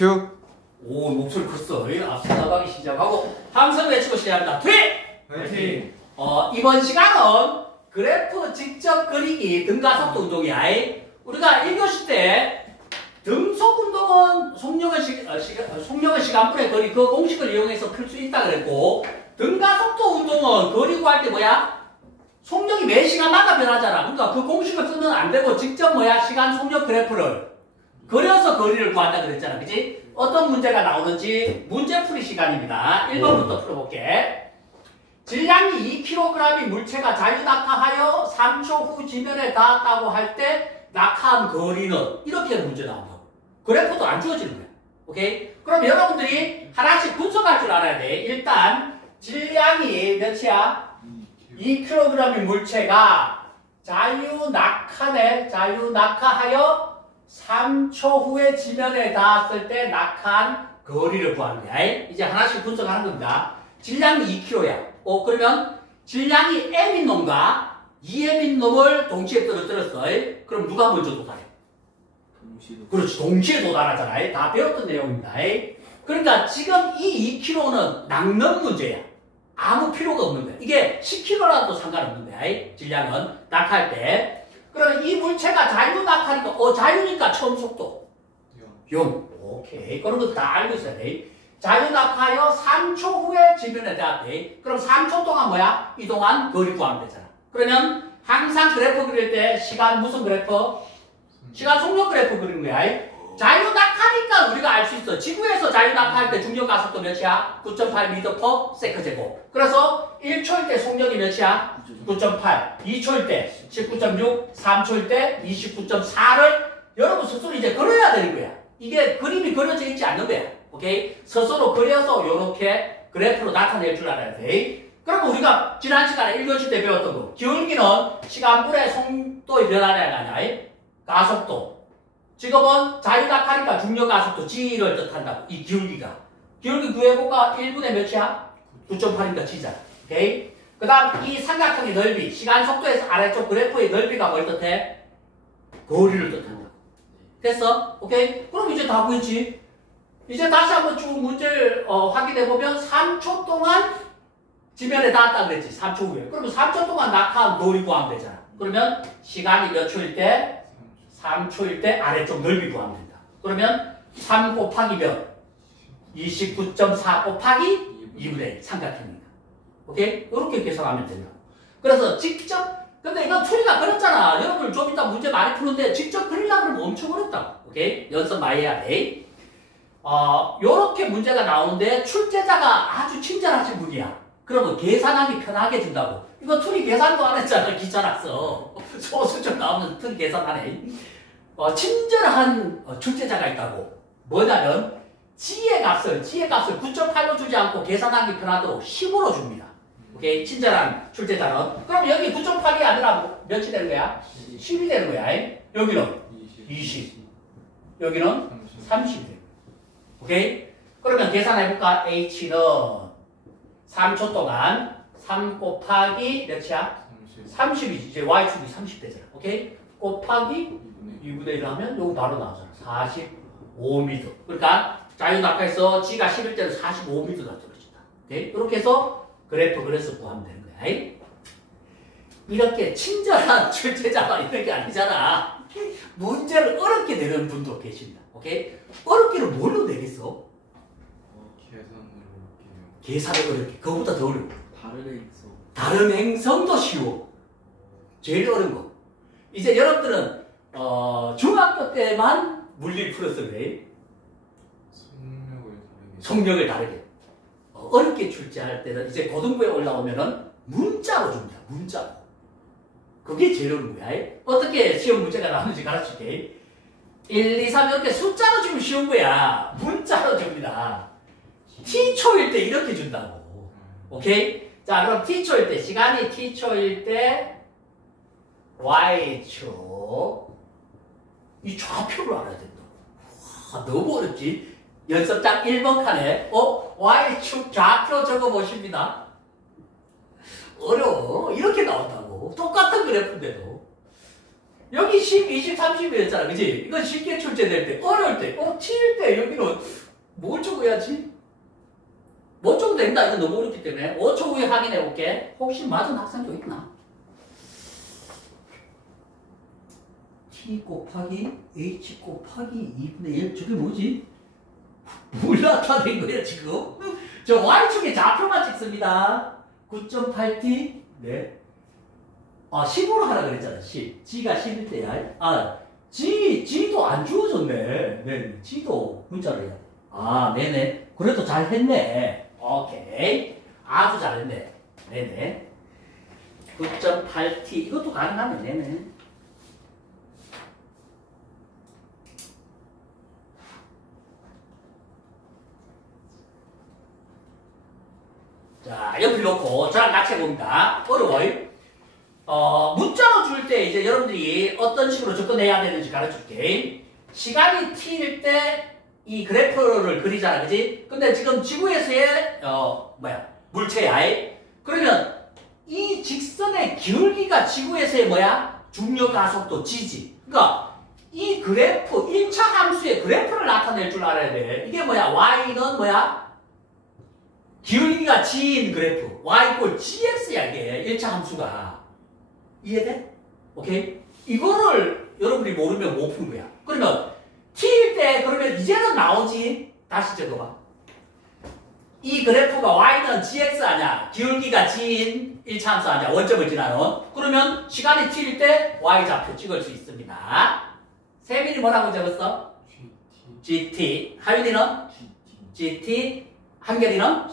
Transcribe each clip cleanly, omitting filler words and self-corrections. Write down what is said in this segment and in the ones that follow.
큐. 오, 목소리 컸어. 앞서 나가기 시작하고 함성 외치고 시작합니다. 트윗! 화이팅! 이번 시간은 그래프 직접 그리기 등가속도 운동이야. 우리가 1교시 때 등속 운동은 속력은 시간분의 거리 그 공식을 이용해서 풀 수 있다 그랬고, 등가속도 운동은 그리고 할 때 뭐야? 속력이 매 시간마다 변하잖아. 그러니까 그 공식을 쓰면 안 되고 직접 시간 속력 그래프를 그려서 거리를 구한다 그랬잖아. 그치? 어떤 문제가 나오는지 문제풀이 시간입니다. 1번부터 풀어볼게. 질량이 2kg인 물체가 자유낙하하여 3초 후 지면에 닿았다고 할 때 낙하한 거리는 이렇게 문제 나온다고. 그래프도 안 주어지는 거야. 오케이? 그럼 여러분들이 하나씩 분석할 줄 알아야 돼. 일단 질량이 몇이야? 2kg인 물체가 자유낙하하여 3초 후에 지면에 닿았을 때 낙하한 거리를 구하는 거야. 이제 하나씩 분석하는 겁니다. 질량이 2kg야. 그러면 질량이 m인 놈과 2m인 놈을 동시에 떨어뜨렸어. 그럼 누가 먼저 도달해? 그렇지, 동시에 도달하잖아. 다 배웠던 내용입니다. 그러니까 지금 이 2kg는 낚는 문제야. 아무 필요가 없는 거야. 이게 10kg라도 상관없는 거야. 질량은 낙하할 때. 그러면 이 물체가 자유낙하니까 자유니까 처음 속도 0. 오케이. 그런 거 다 알고 있어야 돼. 자유낙하여 3초 후에 지면에 닿았대. 그럼 3초 동안 뭐야? 이 동안 거리 구하면 되잖아. 그러면 항상 그래프 그릴 때 시간 무슨 그래프? 시간 속력 그래프 그리는 거야. 자유낙하니까 우리가 알 수 있어. 지구에서 자유낙하할 때 중력 가속도 몇이야? 9.8m/s 제곱. 그래서 1초일 때 속력이 몇이야? 9.8. 2초일 때 19.6. 3초일 때 29.4를 여러분 스스로 이제 그려야 되는 거야. 이게 그림이 그려져 있지 않는 거야. 오케이? 스스로 그려서 이렇게 그래프로 나타낼 줄 알아야 돼. 그럼 우리가 지난 시간에 1교시 때 배웠던 거. 기울기는 시간분의 속도의 변화량이 아니야. 가속도. 지금은 자유낙하니까 중력 가속도 G를 뜻한다고. 이 기울기가. 기울기 구해볼까? 1분의 몇이야? 9.8이니까 G잖아. 오케이? 그 다음 이 삼각형의 넓이. 시간 속도에서 아래쪽 그래프의 넓이가 뭘 뜻해? 거리를 뜻한다. 됐어? 오케이? 그럼 이제 다 보이지? 이제 다시 한번 쭉 문제를 확인해보면 3초 동안 지면에 닿았다 그랬지. 3초 후에. 그러면 3초 동안 낙하한 거리 구하면 되잖아. 그러면 시간이 몇 초일 때? 3초일 때 아래쪽 넓이 구하면 된다. 그러면 3 곱하기 몇? 29.4 곱하기 2분의 1 삼각형이니까. 오케이? 이렇게 계산하면 된다고. 그래서 직접, 근데 이건 풀이가 그렇잖아. 여러분 좀 이따 문제 많이 푸는데 직접 그리려고 그러면 엄청 어렵다고. 오케이? 연습 많이 해야 돼. 요렇게 문제가 나오는데 출제자가 아주 친절하신 분이야. 그러면 계산하기 편하게 준다고. 이거 틀이 계산도 안 했잖아. 귀찮았어. 소수점 나오면 틀 계산 안 해. 친절한 출제자가 있다고. 뭐냐면 G의 값을 9.8로 주지 않고 계산하기 편하도록 10으로 줍니다. 오케이? 친절한 출제자는. 그럼 여기 9.8이 아니라 몇이 되는 거야? 10이 되는 거야. 여기는 20. 여기는 30이 되는 거야. 오케이? 그러면 계산해볼까? H는 3초 동안 3 곱하기 몇이야? 30이지. 이제 Y축이 30 되잖아. 오케이? 곱하기 2분의 1 하면 요거 바로 나오잖아. 45m. 그러니까 자유낙하에서 G가 10일 때는 45m가 떨어진다. 오케이? 이렇게 해서 그래프 그래서 구하면 되는 거야. 이렇게 친절한 출제자가 있는 게 아니잖아. 문제를 어렵게 내는 분도 계십니다. 오케이? 어렵기를 뭘로 내겠어? 계산을 어렵게. 그거보다 더 어려워. 다른 행성도 쉬워. 제일 어려운 거. 이제 여러분들은 중학교 때만 물리를 풀었어 그래. 속력을 다르게. 어렵게 출제할 때는 이제 고등부에 올라오면은 문자로 줍니다. 문자로. 그게 제일 어려운 거야. 어떻게 시험 문제가 나오는지 가르칠게. 1, 2, 3 이렇게 숫자로 주면 쉬운 거야. 문자로 줍니다. T초일 때 이렇게 준다고. 오케이? 자, 그럼 T초일 때, 시간이 T초일 때 Y초. 이 좌표를 알아야 된다고. 와, 너무 어렵지? 연습장 1번 칸에 Y축 좌표 적어보십니다. 어려워. 이렇게 나온다고. 똑같은 그래프인데도. 여기 10, 20, 30이었잖아. 그지? 이건 쉽게 출제될 때, 어려울 때, 튈 때 여기는 뭘 적어야지? 못 적어도 된다. 이건 너무 어렵기 때문에 5초 후에 확인해 볼게. 혹시 맞은 학생도 있나? T 곱하기 H 곱하기 2분의 1. 저게 뭐지? 뭘 나타낸 거야 지금? 저 Y축의 좌표만 찍습니다. 9.8T. 네. 10으로 하라 그랬잖아. 10. G가 10일 때야. G도 안 주어졌네. 네. G도 문자로 해야 돼. 네네. 그래도 잘 했네. 오케이. 아주 잘했네. 네네. 9.8T. 이것도 가능하네. 네네. 자, 옆에 놓고 저랑 같이 해봅니다. 어려워요. 문자로 줄 때 이제 여러분들이 어떤 식으로 접근해야 되는지 가르쳐줄게. 시간이 t일 때 이 그래프를 그리잖아, 그지? 근데 지금 지구에서의, 물체야. 그러면 이 직선의 기울기가 지구에서의 중력 가속도 g지. 그러니까 이 그래프, 1차 함수의 그래프를 나타낼 줄 알아야 돼. 이게 y는 기울기가 g인 그래프. y = gx야, 이게. 1차 함수가. 이해돼? 오케이? 이거를 여러분들이 모르면 못 푼 거야. 그러면 t일 때 그러면 이제는 나오지. 다시 적어봐. 이 그래프가 y는 gx 아냐? 기울기가 g인 1차 함수 아냐? 원점을 지나는. 그러면 시간이 t일 때 y 좌표 찍을 수 있습니다. 세민이 뭐라고 적었어? gt. 하윤이는? gt. 한결이는?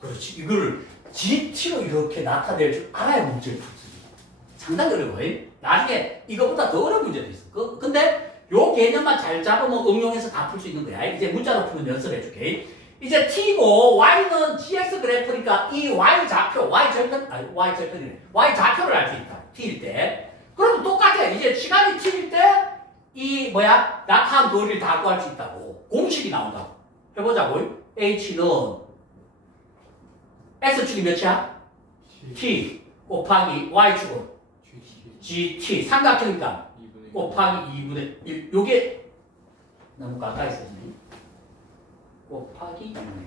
그렇지. 이거를 GT로 이렇게 나타낼 줄 알아야 문제를 풀습니다. 상당히 어려워요. 나중에 이것보다 더 어려운 문제도 있어. 근데 요 개념만 잘 잡으면 응용해서 다 풀 수 있는 거야. 이제 문자로 푸는 연습해 줄게. 이제 T고 Y는 GX 그래프니까 이 Y 좌표, Y 절편이네. Y 좌표를 알 수 있다. T일 때. 그럼 똑같아. 이제 시간이 T일 때 이 낙하한 거리를 다 구할 수 있다고. 공식이 나온다고. 해보자고. H는 X축이 몇이야? T 곱하기 Y축은 GT. 삼각형이니까 곱하기 2분의 1. 요게 너무 가까이 있었네. 곱하기 2분의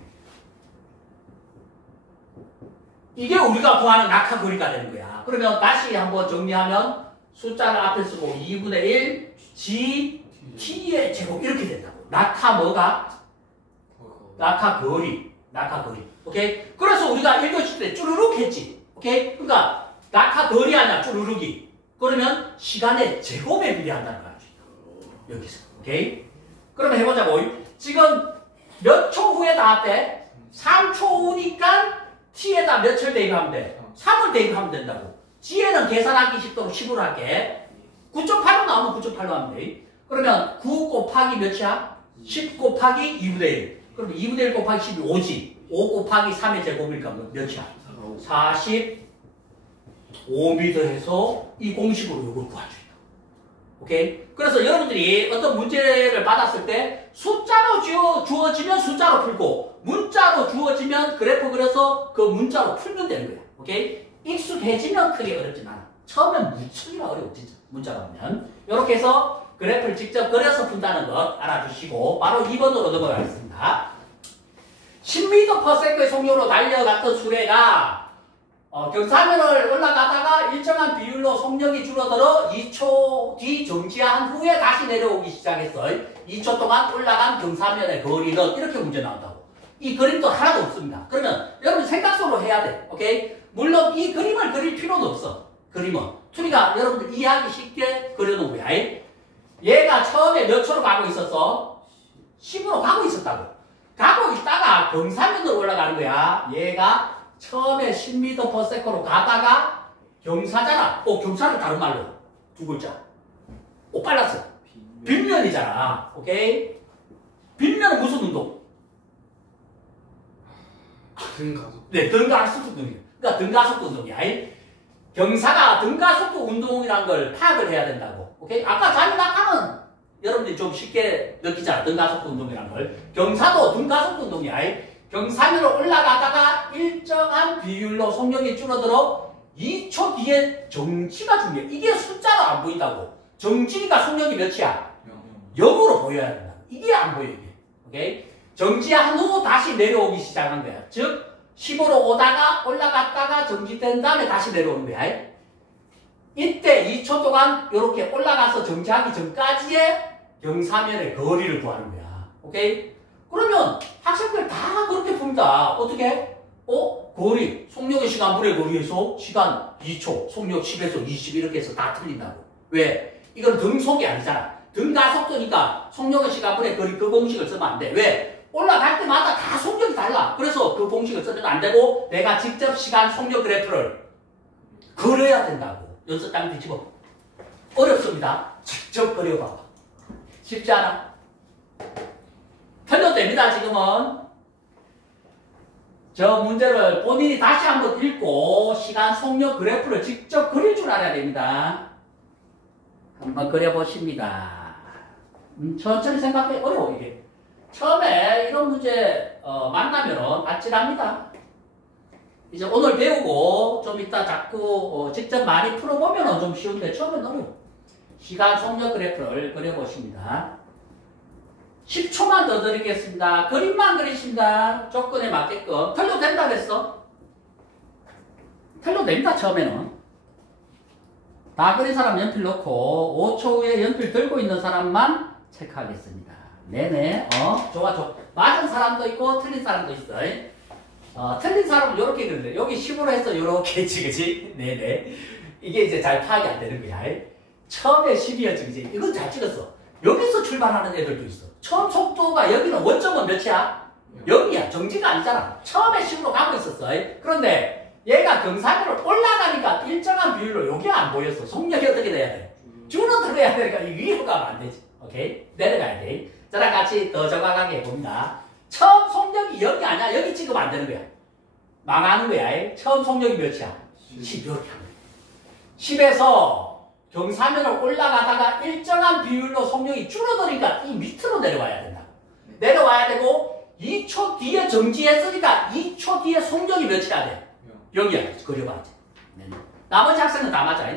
1. 이게 우리가 구하는 낙하 거리가 되는 거야. 그러면 다시 한번 정리하면 숫자를 앞에 쓰고 2분의 1 GT의 제곱 이렇게 된다고. 낙하 낙하 거리. 오케이? 그래서 우리가 읽어줄 때 쭈루룩 했지. 오케이? 그러니까 낙하 거리 아니야, 쭈루룩이. 그러면 시간의 제곱에 비례한다는 걸 알 수 있다. 여기서. 오케이? 그러면 해보자고. 지금 몇 초 후에 나왔대? 3초 후니까 t에다 몇을 대입하면 돼? 3을 대입하면 된다고. g에는 계산하기 쉽도록 10으로 할게. 9.8로 나오면 9.8로 하면 돼. 그러면 9 곱하기 몇이야? 10 곱하기 2분의 1. 그럼 2분의 1 곱하기 10이 5지. 5 곱하기 3의 제곱이니까 몇이야? 45m 해서 이 공식으로 이걸 구할 수 있다. 오케이? 그래서 여러분들이 어떤 문제를 받았을 때 숫자로 주어지면 숫자로 풀고 문자로 주어지면 그래프 그려서 그 문자로 풀면 되는 거야. 오케이? 익숙해지면 크게 어렵진 않아. 처음엔 무척이나 어려워 진짜 문자로 하면. 이렇게 해서 그래프를 직접 그려서 푼다는 것 알아주시고 바로 2번으로 넘어가겠습니다. 10m/s의 속력으로 달려갔던 수레가 경사면을 올라가다가 일정한 비율로 속력이 줄어들어 2초 뒤 정지한 후에 다시 내려오기 시작했어요. 2초 동안 올라간 경사면의 거리는 이렇게 문제 나온다고. 이 그림도 하나도 없습니다. 그러면 여러분 생각속으로 해야 돼. 오케이? 물론 이 그림을 그릴 필요는 없어. 그림은. 투리가 여러분들 이해하기 쉽게 그려놓은 거야. 얘가 처음에 몇 초로 가고 있었어? 10으로 가고 있었다고. 가고 있다가 경사면으로 올라가는 거야. 얘가 처음에 10m/s로 가다가 경사잖아. 경사를 다른 말로 두 글자. 빨랐어. 빗면이잖아. 오케이? 빗면은 무슨 운동? 등가속. 네, 등가속도 운동이야. 그러니까 등가속도 운동이야. 경사가 등가속도 운동이라는 걸 파악을 해야 된다고. 오케이? 아까 자유낙하는 여러분들이 좀 쉽게 느끼잖아. 등가속도 운동이라는 걸. 경사도 등가속도 운동이야. 경사면으로 올라가다가 일정한 비율로 속력이 줄어들어 2초 뒤에 정지가 중요해. 이게 숫자로 안 보인다고. 정지니까 속력이 몇이야? 0으로 보여야 된다. 이게 안 보여, 이게. 오케이? 정지한 후 다시 내려오기 시작한 거야. 즉, 10으로 오다가 올라갔다가 정지된 다음에 다시 내려오는 거야. 이때 2초 동안 이렇게 올라가서 정지하기 전까지의 경사면의 거리를 구하는 거야. 오케이? 그러면 학생들 다 그렇게 푼다. 어떻게? 거리, 속력의 시간분의 거리에서 시간 2초, 속력 10에서 20 이렇게 해서 다 틀린다고. 왜? 이건 등속이 아니잖아. 등가속도니까 속력의 시간분의 거리 그 공식을 쓰면 안 돼. 왜? 올라갈 때마다 다 속력이 달라. 그래서 그 공식을 쓰면 안 되고 내가 직접 시간 속력 그래프를 그려야 된다고. 연습 땅 뒤집어. 어렵습니다. 직접 그려봐. 쉽지 않아? 틀려도 됩니다, 지금은. 저 문제를 본인이 다시 한번 읽고 시간 속력 그래프를 직접 그릴 줄 알아야 됩니다. 한번 그려보십니다. 천천히 생각해. 어려워, 이게. 처음에 이런 문제 만나면은 아찔합니다. 이제 오늘 배우고 좀 이따 자꾸 직접 많이 풀어보면 좀 쉬운데 처음엔 어려워. 시간 속력 그래프를 그려보십니다. 10초만 더 드리겠습니다. 그림만 그리십니다. 조건에 맞게끔. 틀려도 된다 그랬어? 틀려도 됩니다, 처음에는. 다 그린 사람 연필 넣고 5초 후에 연필 들고 있는 사람만 체크하겠습니다. 네네. 좋아. 맞은 사람도 있고 틀린 사람도 있어. 틀린 사람은 이렇게 그리는데 여기 10으로 해서 이렇게 했지, 그치? 네네. 이게 이제 잘 파악이 안 되는 거야. 처음에 10이었지, 그치? 이건 잘 찍었어. 여기서 출발하는 애들도 있어. 처음 속도가 여기는 원점은 몇이야? 0이야. 정지가 아니잖아. 처음에 10으로 가고 있었어. 그런데 얘가 경사면을 올라가니까 일정한 비율로 여기 안 보였어. 속력이 어떻게 돼야 돼? 줄어들어야 되니까 위로 가면 안 되지. 오케이? 내려가야 돼. 저랑 같이 더 정확하게 해봅니다. 처음 속력이 0이 아니야. 여기 찍으면 안 되는 거야. 망하는 거야. 처음 속력이 몇이야? 10 이렇게 하는 거야. 10에서 경사면을 올라가다가 일정한 비율로 속력이 줄어드니까 이 밑으로 내려와야 된다. 내려와야 되고 2초 뒤에 정지했으니까 2초 뒤에 속력이 몇이야 돼? 0이야. 그려봐야지. 나머지 학생은 다 맞아.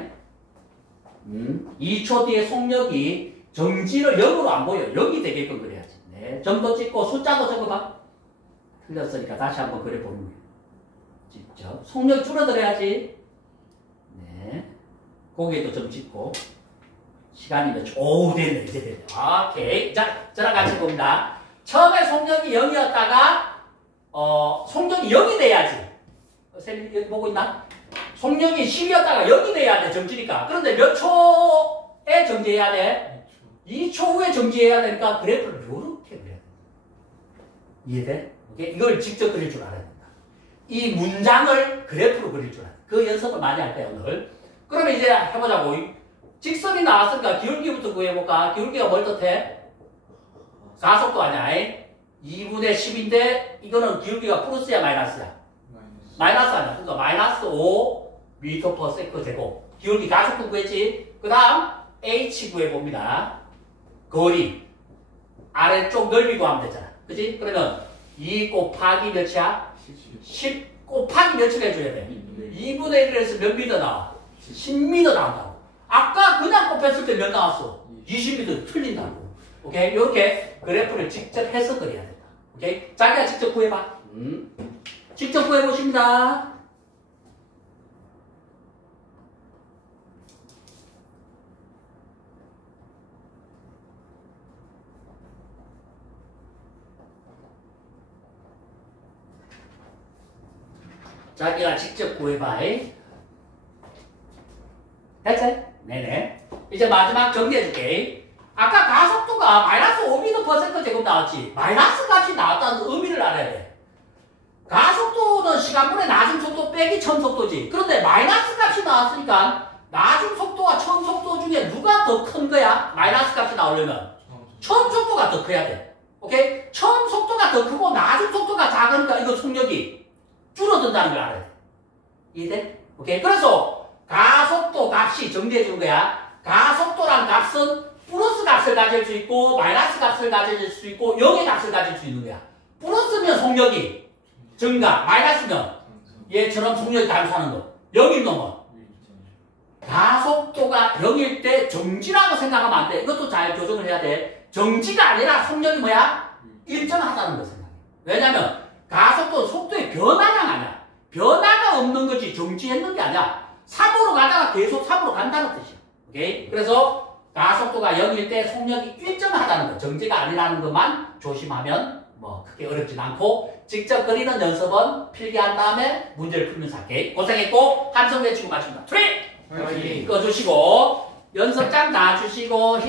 2초 뒤에 속력이 정지를 0으로 안 보여. 0이 되게끔 그려야지. 네. 점도 찍고 숫자도 적어봐. 틀렸으니까 다시 한번 그려보는 거예요. 직접. 속력이 줄어들어야지. 네. 고개도 좀 찍고. 시간이 몇 초? 오, 됐네. 이제 됐네. 오케이. 자, 저랑 같이 봅니다. 처음에 속력이 0이었다가, 속력이 0이 돼야지. 쌤, 여기 보고 있나? 속력이 10이었다가 0이 돼야 돼, 정지니까. 그런데 몇 초에 정지해야 돼? 2초 후에 정지해야 되니까 그래프를 이렇게 그려야 돼. 이해돼? 오케이? 이걸 직접 그릴 줄 알아야 된다. 이 문장을 그래프로 그릴 줄 알아야 돼. 그 연습을 많이 할 거야, 오늘. 그러면 이제 해보자고. 직선이 나왔으니까 기울기부터 구해볼까? 기울기가 뭘 뜻해? 가속도 아니야. 2분의 10인데 이거는 기울기가 플러스야 마이너스야? 마이너스 아니야. 그러니까 마이너스 5 미터 퍼 세컨드 제곱. 기울기 가속도 구했지? 그 다음 h 구해봅니다. 거리. 아래쪽 넓이 구하면 되잖아. 그치? 그러면 2 곱하기 몇이야? 10 곱하기 몇을 해줘야 돼? 2분의 1을 해서 몇 미터 나와? 10m 나온다고. 아까 그냥 곱했을 때 몇 나왔어? 20m 틀린다고. 오케이? 이렇게 그래프를 직접 해서 그려야 된다. 오케이? 자기가 직접 구해봐. 직접 구해보십니다. 자기가 직접 구해봐. 됐지? 네네. 이제 마지막 정리해줄게. 아까 가속도가 마이너스 5m/s 제곱 나왔지? 마이너스 값이 나왔다는 의미를 알아야 돼. 가속도는 시간분의 나중 속도 빼기 처음 속도지. 그런데 마이너스 값이 나왔으니까 나중 속도와 처음 속도 중에 누가 더 큰 거야? 마이너스 값이 나오려면 처음 속도가 더 커야 돼. 오케이? 처음 속도가 더 크고 나중 속도가 작으니까 이거 속력이 줄어든다는 걸 알아야 돼. 이해돼? 오케이? 그래서 가속도 값이 정리해 준 거야. 가속도란 값은 플러스 값을 가질 수 있고 마이너스 값을 가질 수 있고 0의 값을 가질 수 있는 거야. 플러스면 속력이 증가, 마이너스면 얘처럼 속력이 감소하는 거. 0인 놈은 가속도가 0일 때 정지라고 생각하면 안 돼. 이것도 잘 교정을 해야 돼. 정지가 아니라 속력이 뭐야? 일정하다는 거 생각해. 왜냐면 가속도는 속도의 변화량 아니야. 변화가 없는 거지 정지했는 게 아니야. 3으로 가다가 계속 3으로 간다는 뜻이야. 오케이? 그래서 가속도가 0일 때 속력이 일정하다는 거, 정지가 아니라는 것만 조심하면 뭐 크게 어렵진 않고 직접 그리는 연습은 필기한 다음에 문제를 풀면서 할게. 고생했고 함성 외치고 마칩니다. 트리! 꺼주시고 연습장 놔주시고